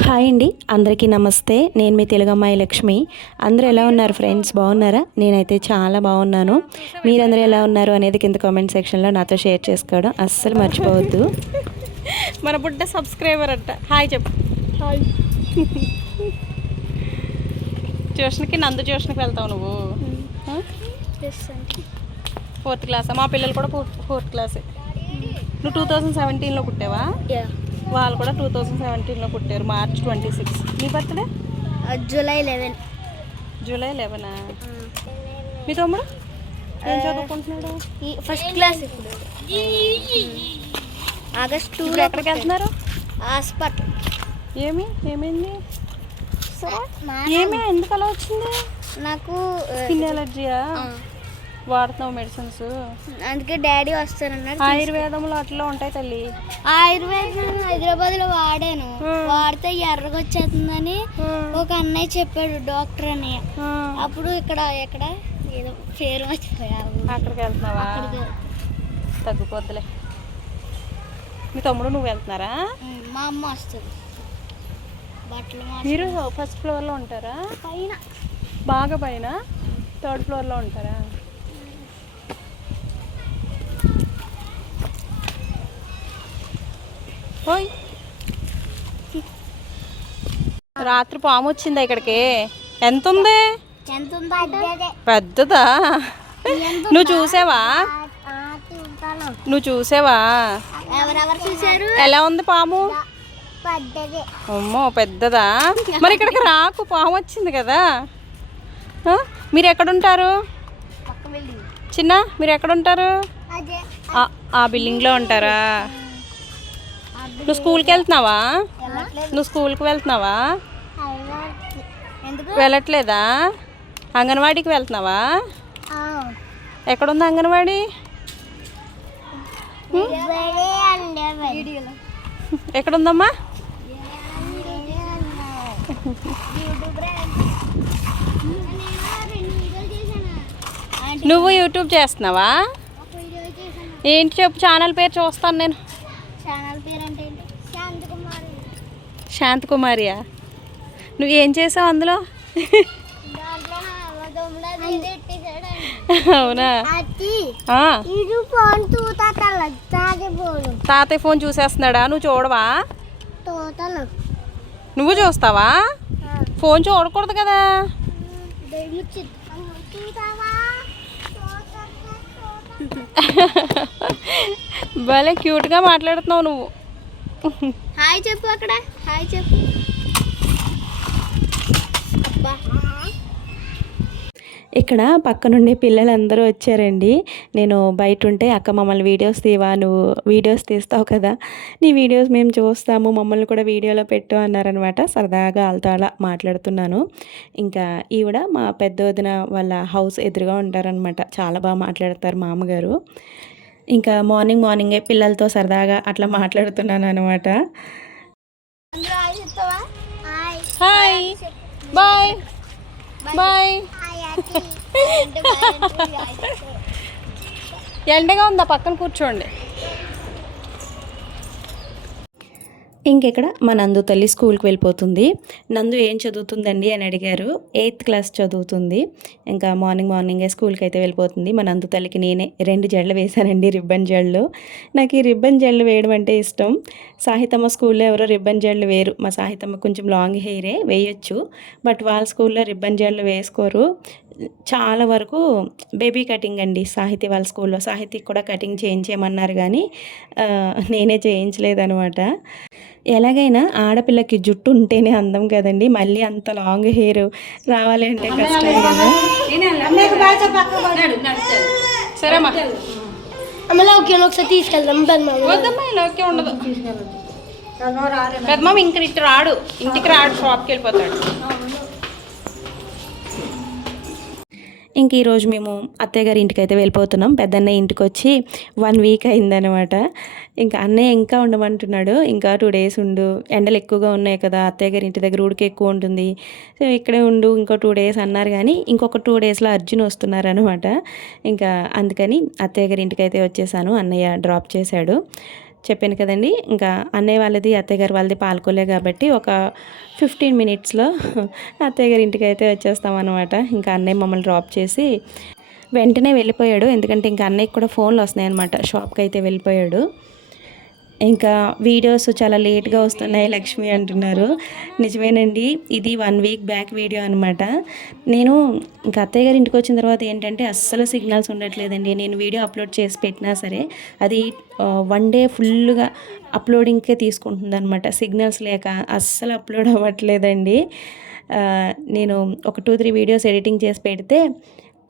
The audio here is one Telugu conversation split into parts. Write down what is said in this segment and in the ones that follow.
హాయ్ అండి, అందరికీ నమస్తే. నేను మీ తెలుగమ్మాయి లక్ష్మి. అందరూ ఎలా ఉన్నారు ఫ్రెండ్స్? బాగున్నారా? నేనైతే చాలా బాగున్నాను. మీరందరూ ఎలా ఉన్నారు అనేది కింద కామెంట్ సెక్షన్లో నాతో షేర్ చేసుకోవడం అస్సలు మర్చిపోవద్దు. మన బుడ్డ సబ్స్క్రైబర్ అంట. హాయ్ చెప్పు. హాయ్. ట్యూషన్కి నందు ట్యూషన్కి వెళ్తావు నువ్వు? 4th క్లాసా? మా పిల్లలు కూడా 4th క్లాసే. నువ్వు 2017లో పుట్టావా? వాళ్ళు కూడా 2017లో పుట్టారు, March 26. నీ బర్త్డే July 11. జూలై 11. మీ తమ్ముడు ఏం చదువుకుంటున్నాడు? First class. ఇప్పుడు August 2 ఎక్కడికి వెళ్తున్నారు? హాస్పిటల్. ఏమైంది? ఎందుకు అలా వచ్చింది? నాకు స్కిన్ ఎలర్జీయా? వాడుతున్నావు మెడిసిన్స్? అందుకే డాడీ వస్తానన్నాడు. ఆయుర్వేదంలో అట్లా ఉంటాయి తల్లి. ఆయుర్వేదం హైదరాబాద్లో వాడాను. వాడితే ఎర్రగా వచ్చేస్తుందని ఒక అన్నయ్య చెప్పాడు, డాక్టర్ అని. అప్పుడు ఎక్కడ ఏదో పేరు మర్చిపోయా. అక్కడికి వెళ్తున్నావా? తగ్గిపోద్దులే. మీ తమ్ముడు నువ్వు వెళ్తున్నారా? మా అమ్మ వస్తుంది. బట్టలు మీరు ఫస్ట్ ఫ్లోర్లో ఉంటారా? పైన, బాగా పైన. 3rd ఫ్లోర్లో ఉంటారా? ఓయ్, రాత్రి పాము వచ్చిందా ఇక్కడికి? ఎంత ఉంది? పెద్దదా? నువ్వు చూసావా? ఎవరెవరు చూసారు? ఎలా ఉంది పాము? అమ్మో, పెద్దదా? మరి ఇక్కడికి రాకు, పాము వచ్చింది కదా. మీరు ఎక్కడుంటారు చిన్న? మీరు ఎక్కడుంటారు? ఆ బిల్డింగ్లో ఉంటారా? నువ్వు స్కూల్కి వెళ్తున్నావా? నువ్వు స్కూల్కి వెళ్తున్నావా? వెళ్ళట్లేదా? అంగన్వాడీకి వెళ్తున్నావా? ఎక్కడుంది అంగన్వాడీ? ఎక్కడుందమ్మా? నువ్వు యూట్యూబ్ చేస్తున్నావా? ఏంటి చెప్పు, ఛానల్ పేరు చూస్తాను నేను. శాంతకుమారియా? నువ్వు ఏం చేసావు అందులో? అవునా? తాతయ్య ఫోన్ చూసేస్తున్నాడా? నువ్వు చూడవా? నువ్వు చూస్తావా? ఫోన్ చూడకూడదు కదా. భలే క్యూట్గా మాట్లాడుతున్నావు నువ్వు. హాయ్ చెప్పు. అక్కడ హాయ్ చెప్పు. ఇక్కడ పక్క నుండి పిల్లలందరూ వచ్చారండి. నేను బయట ఉంటే, అక్క మమ్మల్ని వీడియోస్ తీవా, నువ్వు వీడియోస్ తీస్తావు కదా, నీ వీడియోస్ మేము చూస్తాము, మమ్మల్ని కూడా వీడియోలో పెట్టు అన్నారనమాట. సరదాగా వాళ్ళతో అలా మాట్లాడుతున్నాను. ఇంకా ఈవిడ మా పెద్ద వదిన వాళ్ళ హౌస్ ఎదురుగా ఉంటారనమాట. చాలా బాగా మాట్లాడతారు మామగారు. ఇంకా మార్నింగే పిల్లలతో సరదాగా అట్లా మాట్లాడుతున్నాను అనమాట. Hi, bye bye. ఎండగా ఉందా? పక్కన కూర్చోండి. ఇంకెక్కడ మా నందు తల్లి స్కూల్కి వెళ్ళిపోతుంది. నందు ఏం చదువుతుందండి అని అడిగారు. 8th క్లాస్ చదువుతుంది. ఇంకా మార్నింగే స్కూల్కి అయితే వెళ్ళిపోతుంది. మా నందు తల్లికి నేనే 2 జడలు వేశానండి, రిబ్బన్ జడలు. నాకు ఈ రిబ్బన్ జడలు వేయడం అంటే ఇష్టం. సాహితమ్మ స్కూల్లో ఎవరో రిబ్బన్ జడలు వేరు. మా సాహితమ్మ కొంచెం లాంగ్ హెయిరే, వేయొచ్చు. బట్ వాళ్ళ స్కూల్లో రిబ్బన్ జడలు వేసుకోరు. చాలా వరకు బేబీ కటింగ్ అండి సాహితీ వాళ్ళ స్కూల్లో. సాహితీకి కూడా కటింగ్ చేయించేయమన్నారు కానీ నేనే చేయించలేదనమాట. ఎలాగైనా ఆడపిల్లకి జుట్టు ఉంటేనే అందం కదండి. మళ్ళీ అంత లాంగ్ హెయిర్ రావాలి అంటే కష్టం కదా. సరేమ్మా, ఒకసారి తీసుకెళ్దాం. వద్దమ్మా, ఇలా ఓకే ఉండదు. పెద్దమ్మ ఇంక ఇటు రాడు, ఇంటికి రాడు, షాప్కి వెళ్ళిపోతాడు. ఇంక ఈరోజు మేము అత్తయ్య గారి ఇంటికి అయితే వెళ్ళిపోతున్నాం. పెద్దన్నయ్య ఇంటికి వచ్చి 1 వీక్ అయిందనమాట. ఇంకా అన్నయ్య ఇంకా ఉండమంటున్నాడు. ఇంకా 2 డేస్ ఉండు, ఎండలు ఎక్కువగా ఉన్నాయి కదా, అత్తయ్య గారి ఇంటి దగ్గర ఉడికి ఎక్కువ ఉంటుంది, సో ఇక్కడే ఉండు ఇంకో 2 డేస్ అన్నారు. కానీ ఇంకొక 2 డేస్లో అర్జున్ వస్తున్నారనమాట. ఇంకా అందుకని అత్తయ్య గారి ఇంటికి అయితే వచ్చేసాను. అన్నయ్య డ్రాప్ చేశాడు. చెప్పాను కదండి. ఇంకా అన్నయ్య వాళ్ళది అత్తయ్య గారు వాళ్ళది పాలకొల్లే కాబట్టి ఒక 15 మినిట్స్లో అత్తయ్య గారి ఇంటికి అయితే వచ్చేస్తామన్నమాట. ఇంకా అన్నయ్య మమ్మల్ని డ్రాప్ చేసి వెంటనే వెళ్ళిపోయాడు. ఎందుకంటే ఇంకా అన్నయ్యకి కూడా ఫోన్లు వస్తున్నాయన్నమాట. షాప్కి అయితే వెళ్ళిపోయాడు. ఇంకా వీడియోస్ చాలా లేట్గా వస్తున్నాయి లక్ష్మి అంటున్నారు. నిజమేనండి, ఇది 1 వీక్ బ్యాక్ వీడియో అనమాట. నేను ఇంకా అత్తయ్య గారి ఇంటికి వచ్చిన తర్వాత ఏంటంటే అస్సలు సిగ్నల్స్ ఉండట్లేదండి. నేను వీడియో అప్లోడ్ చేసి పెట్టినా సరే అది 1 డే ఫుల్గా అప్లోడింగ్కే తీసుకుంటుంది అనమాట. సిగ్నల్స్ లేక అస్సలు అప్లోడ్ అవ్వట్లేదండి. నేను ఒక 2-3 వీడియోస్ ఎడిటింగ్ చేసి పెడితే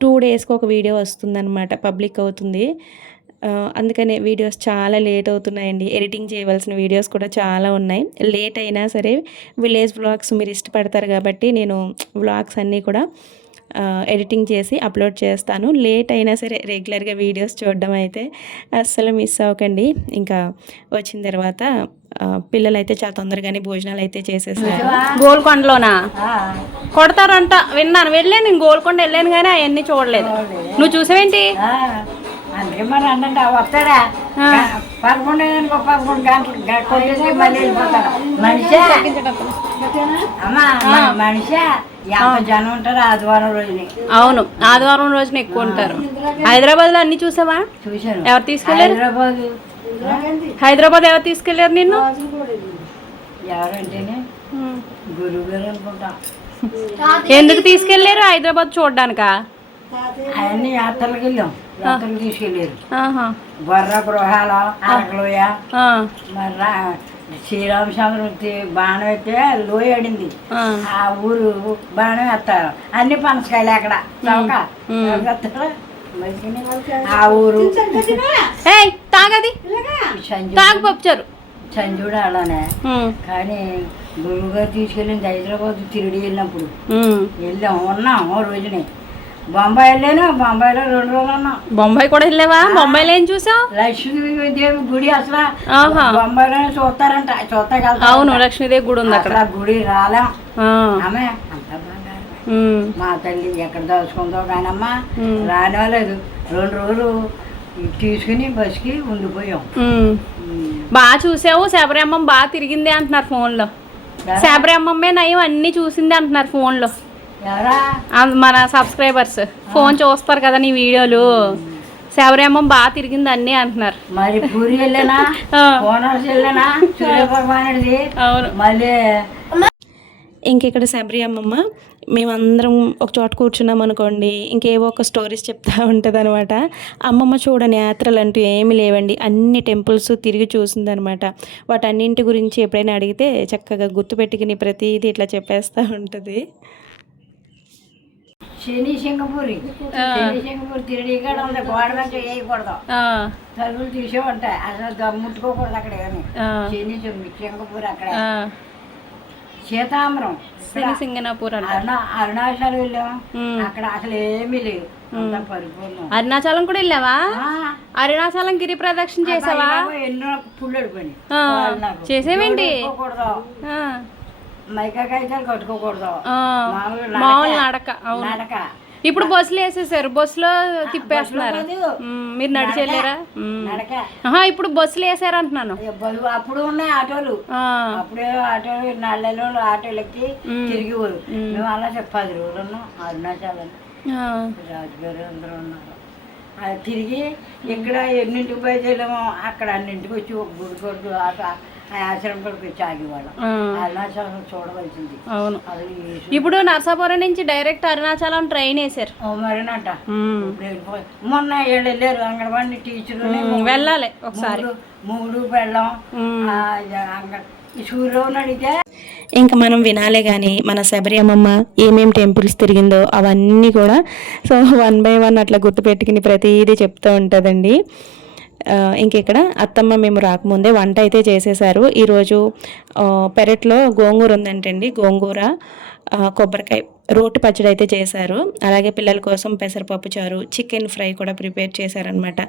2 డేస్కి ఒక వీడియో వస్తుందన్నమాట, పబ్లిక్ అవుతుంది. అందుకనే వీడియోస్ చాలా లేట్ అవుతున్నాయండి. ఎడిటింగ్ చేయవలసిన వీడియోస్ కూడా చాలా ఉన్నాయి. లేట్ అయినా సరే విలేజ్ వ్లాగ్స్ మీరు ఇష్టపడతారు కాబట్టి నేను వ్లాగ్స్ అన్నీ కూడా ఎడిటింగ్ చేసి అప్లోడ్ చేస్తాను. లేట్ అయినా సరే రెగ్యులర్గా వీడియోస్ చూడడం అయితే అస్సలు మిస్ అవ్వకండి. ఇంకా వచ్చిన తర్వాత పిల్లలైతే చాలా తొందరగానే భోజనాలు అయితే చేసేసారు. గోల్కొండలోనా కొడతారంట విన్నాను. వెళ్ళాను, నేను గోల్కొండ వెళ్ళాను కానీ అవన్నీ చూడలేదు. నువ్వు చూసావేంటి? అందుకే మరి అన్నంటే వస్తాడా 11 గంటలు కొట్టేసి మళ్ళీ వెళ్ళిపోతాడు. మనిషి అమ్మా మనిషి ఎంత జనం ఉంటారు ఆదివారం రోజుని. అవును, ఆదివారం రోజున ఎక్కువ ఉంటారు. హైదరాబాద్లో అన్ని చూసావా? చూశాను. ఎవరు తీసుకెళ్ళారు? హైదరాబాద్ ఎవరు తీసుకెళ్ళారు నిన్ను? ఎవరంటేనే గురువు గారు అనుకుంటా. ఎందుకు తీసుకెళ్ళారు? హైదరాబాద్ చూడడానికా? అవన్నీ యాత్రలకు వెళ్ళాం. యాత్రలు తీసుకెళ్ళారు. బొర్ర గృహాలు, అరకలోయ, మరి శ్రీరామచంద్రమూర్తి బాణం అయితే లోయ ఆడింది. ఆ ఊరు బాణం వేస్తారు. అన్ని పనసకాయలు అక్కడ చౌక ఆ ఊరు తాగది తాగపచ్చారు సంజుడు అలానే. కానీ గురువు గారు తీసుకెళ్ళింది హైదరాబాద్ తిరిగి వెళ్ళినప్పుడు వెళ్ళాం, ఉన్నాం ఓ రోజునే. బొంబాయి వెళ్ళాను, బొంబాయిలో 2 రోజులు ఉన్నాం. బొంబాయి కూడా వెళ్ళావా? బొంబాయిలో ఏం చూసావు? లక్ష్మీదేవి గుడి అసలు బొంబాయిలోనే చూస్తారంట, చూస్తాగలుగుతాం. అవును, లక్ష్మీదేవి గుడి ఉంది అక్కడ. గుడి రాలేం ఆమె అంత బంగారం. మా తల్లి ఎక్కడ దాచుకుందో కానమ్మా రానివ్వలేదు. 2 రోజులు తీసుకుని బస్కి ఉండిపోయాం. బాగా చూసావు. శబరిమ్మం బాగా తిరిగింది అంటున్నారు ఫోన్లో. శబరిమ్మమ్మే నయం అన్ని చూసింది అంటున్నారు ఫోన్లో. మన సబ్స్క్రైబర్స్ ఫోన్ చూస్తారు కదా నీ వీడియోలు. శబరిమ్మం బాగా తిరిగింది అన్నీ అంటున్నారు. మరి పూరి వెళ్ళానా, కోనార్స్ వెళ్ళానా, సూర్యభగవానుడిది. అవును. మళ్ళీ ఇంకెక్కడ శబరి అమ్మమ్మ మేమందరం ఒక చోట కూర్చున్నాం అనుకోండి, ఇంకేవో ఒక స్టోరీస్ చెప్తూ ఉంటుంది అనమాట. అమ్మమ్మ చూడని యాత్రలు అంటూ ఏమీ లేవండి, అన్ని టెంపుల్స్ తిరిగి చూసిందనమాట. వాటన్నింటి గురించి ఎప్పుడైనా అడిగితే చక్కగా గుర్తుపెట్టుకుని ప్రతిదీ ఇట్లా చెప్పేస్తూ ఉంటుంది. శని సింగపూరి తిరిగి కూడా ఉంది. గోడ మీద వేయకూడదు, తలుపులు తీసే ఉంటాయి. అసలు ముట్టుకోకూడదు అక్కడ. కానీ శని సింగపూర్ అక్కడ. సీతాంబరం సింగనాపూర్ అరుణాచలం వెళ్ళాం. అక్కడ అసలు ఏమీ లేదు, పరిపూర్ణం. అరుణాచలం కూడా వెళ్ళావా? అరుణాచలం గిరి ప్రదక్షిణ చేసావా? ఎన్నో పుళ్ళు అడిపోయి చేసేవేంటి? మైకాయలు కట్టుకోకూడదు, మామూలు నడక. నడక. ఇప్పుడు బస్సులు వేసేసారు, బస్సులో తిప్పేస్తున్నారు. మీరు నడిచి వెళ్ళారా? ఇప్పుడు బస్సులు వేసారు అంటున్నాను. అప్పుడు ఉన్నాయి ఆటోలు. అప్పుడే ఆటోలు నల్లెలో ఆటోలకి తిరిగిపోరు. మేము అలా 10 రోజులు ఉన్నాం అరుణాచలం. రాజుగారు అందరూ ఉన్నారు. అది తిరిగి ఇక్కడ ఎన్నింటికి బయలుదేరామో అక్కడ అన్నింటికి వచ్చి ఒక గుడి కొడుకు ఆశ్రమం కొడుకు వచ్చి ఆగేవాళ్ళం. అరుణాచలం చూడవలసింది. అవును. ఇప్పుడు నర్సాపురం నుంచి డైరెక్ట్ అరుణాచలం ట్రైన్ వేసారు. మరినట మొన్న ఏళ్ళు వెళ్ళారు అంగన్వాడి టీచరు. వెళ్ళాలి ఒకసారి. 3 వెళ్ళాం. సూర్యరావుని అడిగితే ఇంకా మనం వినాలే కానీ మన శబరి అమ్మమ్మ ఏమేమి టెంపుల్స్ తిరిగిందో అవన్నీ కూడా సో 1 by 1 అట్లా గుర్తుపెట్టుకుని ప్రతిదీ చెప్తూ ఉంటుందండి. ఇంకెక్కడ అత్తమ్మ మేము రాకముందే వంట అయితే చేసేసారు. ఈరోజు పెరట్లో గోంగూర ఉందంటండి, గోంగూర కొబ్బరికాయ రోటి పచ్చడి అయితే చేశారు. అలాగే పిల్లల కోసం పెసరపప్పు చారు, చికెన్ ఫ్రై కూడా ప్రిపేర్ చేశారనమాట.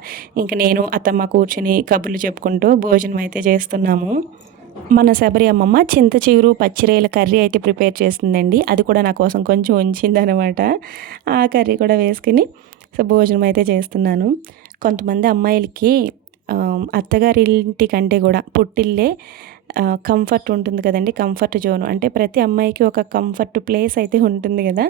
ఇంకా నేను అత్తమ్మ కూర్చుని కబుర్లు చెప్పుకుంటూ భోజనం అయితే చేస్తున్నాము. మన శబరి అమ్మమ్మ చింత చిగురు పచ్చిరేల కర్రీ అయితే ప్రిపేర్ చేస్తుందండి. అది కూడా నా కోసం కొంచెం ఉంచిందనమాట. ఆ కర్రీ కూడా వేసుకుని సో భోజనం అయితే చేస్తున్నాను. కొంతమంది అమ్మాయిలకి అత్తగారి ఇంటి కంటే కూడా పుట్టిల్లే కంఫర్ట్ ఉంటుంది కదండి, కంఫర్ట్ జోను. అంటే ప్రతి అమ్మాయికి ఒక కంఫర్ట్ ప్లేస్ అయితే ఉంటుంది కదా.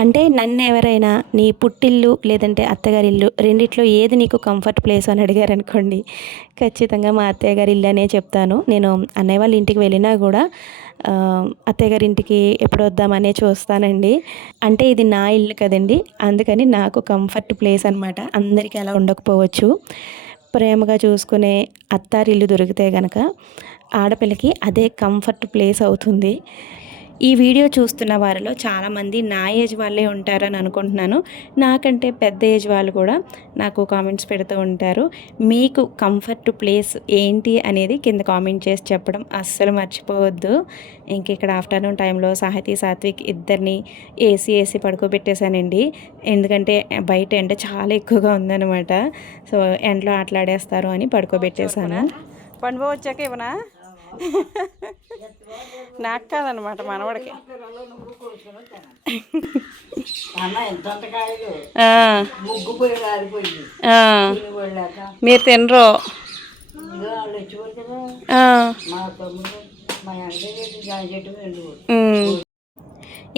అంటే నన్ను ఎవరైనా నీ పుట్టిల్లు లేదంటే అత్తగారి ఇల్లు రెండిట్లో ఏది నీకు కంఫర్ట్ ప్లేస్ అని అడిగారు అనుకోండి, ఖచ్చితంగా మా అత్తయ్య గారి ఇల్లు అనే చెప్తాను. నేను అన్నయ్య వాళ్ళ ఇంటికి వెళ్ళినా కూడా అత్తయ్య గారి ఇంటికి ఎప్పుడు వద్దామనే చూస్తానండి. అంటే ఇది నా ఇల్లు కదండి, అందుకని నాకు కంఫర్ట్ ప్లేస్ అనమాట. అందరికీ అలా ఉండకపోవచ్చు. ప్రేమగా చూసుకునే అత్తారిల్లు దొరికితే కనుక ఆడపిల్లకి అదే కంఫర్ట్ ప్లేస్ అవుతుంది. ఈ వీడియో చూస్తున్న వారిలో చాలామంది నా ఏజ్ వాళ్ళే ఉంటారని అనుకుంటున్నాను. నాకంటే పెద్ద ఏజ్ వాళ్ళు కూడా నాకు కామెంట్స్ పెడుతూ ఉంటారు. మీకు కంఫర్ట్ ప్లేస్ ఏంటి అనేది కింద కామెంట్ చేసి చెప్పడం అస్సలు మర్చిపోవద్దు. ఇంక ఇక్కడ ఆఫ్టర్నూన్ టైంలో సాహితీ సాత్విక్ ఇద్దరిని ఏసీ పడుకోబెట్టేశానండి. ఎందుకంటే బయట ఎండ చాలా ఎక్కువగా ఉందన్నమాట. సో ఎండలో ఆటలాడేస్తారు అని పడుకోబెట్టేశాను. పండుగ వచ్చాక ఇవనా నాకు కాదనమాట, మనవాడికి. మీరు తినరు.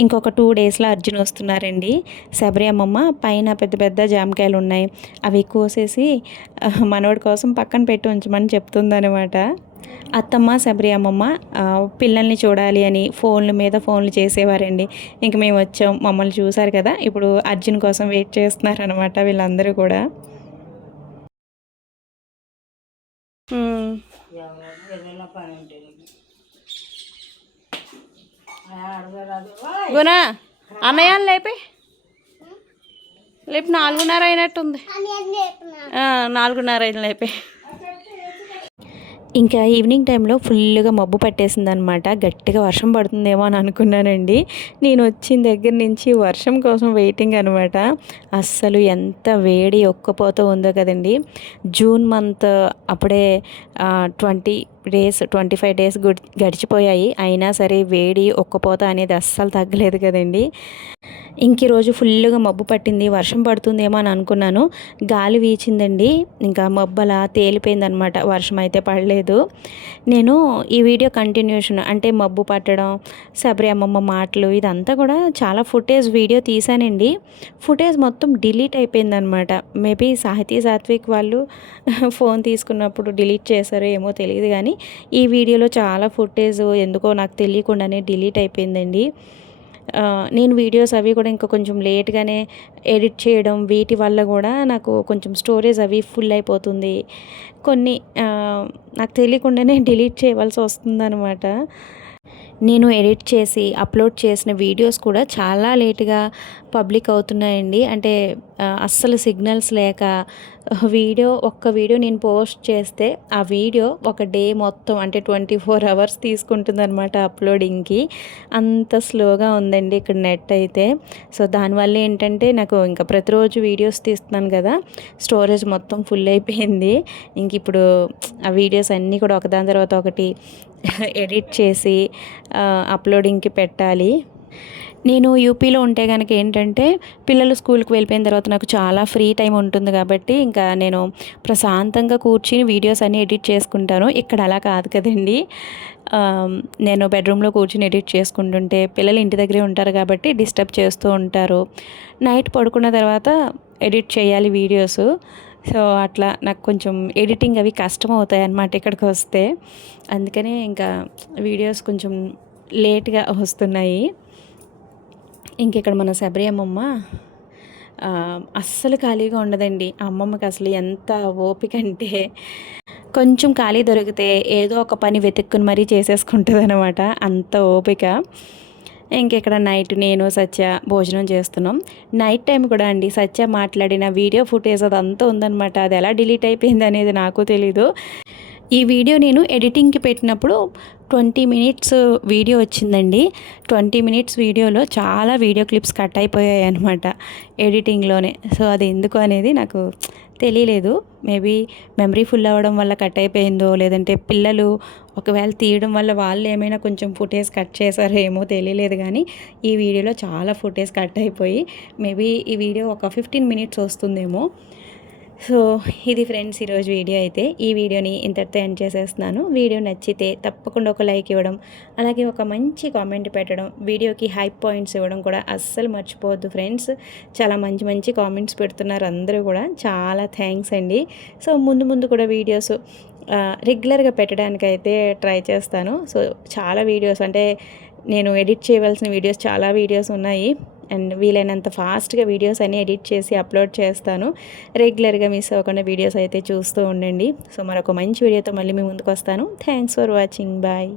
ఇంకొక 2 డేస్లో అర్జున్ వస్తున్నారండి. శబరి అమ్మమ్మ పైన పెద్ద పెద్ద జామకాయలు ఉన్నాయి, అవి కోసేసి మనోడి కోసం పక్కన పెట్టి ఉంచమని చెప్తుందనమాట. అత్తమ్మ శబరి అమ్మమ్మ పిల్లల్ని చూడాలి అని ఫోన్ల మీద ఫోన్లు చేసేవారండి. ఇంక మేము వచ్చాం, మమ్మల్ని చూసారు కదా, ఇప్పుడు అర్జున్ కోసం వెయిట్ చేస్తున్నారనమాట వీళ్ళందరూ కూడా. గునా అన్నయ్య లేపి 4:30 అయినట్టుంది. 4:30 అయిన లేపి. ఇంకా ఈవినింగ్ టైంలో ఫుల్గా మబ్బు పట్టేసిందనమాట. గట్టిగా వర్షం పడుతుందేమో అని అనుకున్నానండి. నేను వచ్చిన దగ్గర నుంచి వర్షం కోసం వెయిటింగ్ అనమాట. అస్సలు ఎంత వేడి ఒక్కపోతూ ఉందో కదండి. జూన్ మంత్ అప్పుడే 25 డేస్ గడిచిపోయాయి. అయినా సరే వేడి ఒక్కపోత అనేది అస్సలు తగ్గలేదు కదండి. ఇంక ఈరోజు ఫుల్గా మబ్బు పట్టింది, వర్షం పడుతుందేమో అని అనుకున్నాను. గాలి వీచిందండి, ఇంకా మబ్బు అలా తేలిపోయిందనమాట. వర్షం అయితే పడలేదు. నేను ఈ వీడియో కంటిన్యూషన్ అంటే మబ్బు పట్టడం, శబరి అమ్మమ్మ మాటలు, ఇదంతా కూడా చాలా వీడియో తీసానండి. ఫుటేజ్ మొత్తం డిలీట్ అయిపోయిందనమాట. మేబీ సాహితీ సాత్విక్ వాళ్ళు ఫోన్ తీసుకున్నప్పుడు డిలీట్ చేశారో ఏమో తెలియదు, కానీ ఈ వీడియోలో చాలా ఫుటేజ్ ఎందుకో నాకు తెలియకుండానే డిలీట్ అయిపోయిందండి. నేను వీడియోస్ అవి కూడా ఇంకా కొంచెం లేట్గానే ఎడిట్ చేయడం, వీటి వల్ల కూడా నాకు కొంచెం స్టోరేజ్ అవి ఫుల్ అయిపోతుంది. కొన్ని నాకు తెలియకుండానే డిలీట్ చేయవలసి వస్తుందన్నమాట. నేను ఎడిట్ చేసి అప్లోడ్ చేసిన వీడియోస్ కూడా చాలా లేట్గా పబ్లిక్ అవుతున్నాయండి. అంటే అస్సలు సిగ్నల్స్ లేక ఒక్క వీడియో నేను పోస్ట్ చేస్తే ఆ వీడియో ఒక డే మొత్తం అంటే 24 అవర్స్ తీసుకుంటుందన్నమాట అప్లోడింగ్కి. అంత స్లోగా ఉందండి ఇక్కడ నెట్ అయితే. సో దానివల్ల ఏంటంటే నాకు ఇంకా ప్రతిరోజు వీడియోస్ తీస్తున్నాను కదా, స్టోరేజ్ మొత్తం ఫుల్ అయిపోయింది. ఇంక ఇప్పుడు ఆ వీడియోస్ అన్నీ కూడా ఒకదాని తర్వాత ఒకటి ఎడిట్ చేసి అప్లోడింగ్కి పెట్టాలి. నేను యూపీలో ఉంటే కనుక ఏంటంటే పిల్లలు స్కూల్కి వెళ్ళిపోయిన తర్వాత నాకు చాలా ఫ్రీ టైం ఉంటుంది కాబట్టి ఇంకా నేను ప్రశాంతంగా కూర్చుని వీడియోస్ అన్నీ ఎడిట్ చేసుకుంటాను. ఇక్కడ అలా కాదు కదండి. నేను బెడ్రూమ్లో కూర్చుని ఎడిట్ చేసుకుంటుంటే పిల్లలు ఇంటి దగ్గరే ఉంటారు కాబట్టి డిస్టర్బ్ చేస్తూ ఉంటారు. నైట్ పడుకున్న తర్వాత ఎడిట్ చేయాలి వీడియోస్. సో అట్లా నాకు కొంచెం ఎడిటింగ్ అవి కష్టం అవుతాయి అన్నమాట ఇక్కడికి వస్తే. అందుకనే ఇంకా వీడియోస్ కొంచెం లేట్గా వస్తున్నాయి. ఇంక ఇక్కడ మన శబరి అమ్మమ్మ అస్సలు ఖాళీగా ఉండదండి. అమ్మమ్మకి అసలు ఎంత ఓపిక అంటే కొంచెం ఖాళీ దొరికితే ఏదో ఒక పని వెతుక్కుని మరీ చేసేసుకుంటుంది అనమాట, అంత ఓపిక. ఇంకెక్కడ నైట్ నేను సత్య భోజనం చేస్తున్నాం. నైట్ టైం కూడా అండి సత్య మాట్లాడిన వీడియో ఫుటేజ్ అదంతా ఉందన్నమాట. అది ఎలా డిలీట్ అయిపోయింది అనేది నాకు తెలీదు. ఈ వీడియో నేను ఎడిటింగ్కి పెట్టినప్పుడు 20 మినిట్స్ వీడియో వచ్చిందండి. 20 మినిట్స్ వీడియోలో చాలా వీడియో క్లిప్స్ కట్ అయిపోయాయి అనమాట ఎడిటింగ్లోనే. సో అది ఎందుకు అనేది నాకు తెలియలేదు. మేబీ మెమరీ ఫుల్ అవ్వడం వల్ల కట్ అయిపోయిందో, లేదంటే పిల్లలు ఒకవేళ తీయడం వల్ల వాళ్ళు ఏమైనా కొంచెం ఫుటేజ్ కట్ చేశారో ఏమో తెలియలేదు, కానీ ఈ వీడియోలో చాలా ఫుటేజ్ కట్ అయిపోయి మేబీ ఈ వీడియో ఒక 15 మినిట్స్ వస్తుందేమో. సో ఇది ఫ్రెండ్స్ ఈరోజు వీడియో అయితే. ఈ వీడియోని ఇంతటితో ఎండ్ చేసేస్తున్నాను. వీడియో నచ్చితే తప్పకుండా ఒక లైక్ ఇవ్వడం, అలాగే ఒక మంచి కామెంట్ పెట్టడం, వీడియోకి హైప్ పాయింట్స్ ఇవ్వడం కూడా అస్సలు మర్చిపోవద్దు ఫ్రెండ్స్. చాలా మంచి మంచి కామెంట్స్ పెడుతున్నారు అందరూ కూడా, చాలా థ్యాంక్స్ అండి. సో ముందు కూడా వీడియోస్ రెగ్యులర్గా పెట్టడానికైతే ట్రై చేస్తాను. సో చాలా వీడియోస్ అంటే నేను ఎడిట్ చేయవలసిన వీడియోస్ చాలా వీడియోస్ ఉన్నాయి. అండ్ వీలైనంత ఫాస్ట్గా వీడియోస్ అన్నీ ఎడిట్ చేసి అప్లోడ్ చేస్తాను. రెగ్యులర్గా మిస్ అవ్వకుండా వీడియోస్ అయితే చూస్తూ ఉండండి. సో మరొక మంచి వీడియోతో మళ్ళీ మీ ముందుకు వస్తాను. Thanks for watching. బాయ్.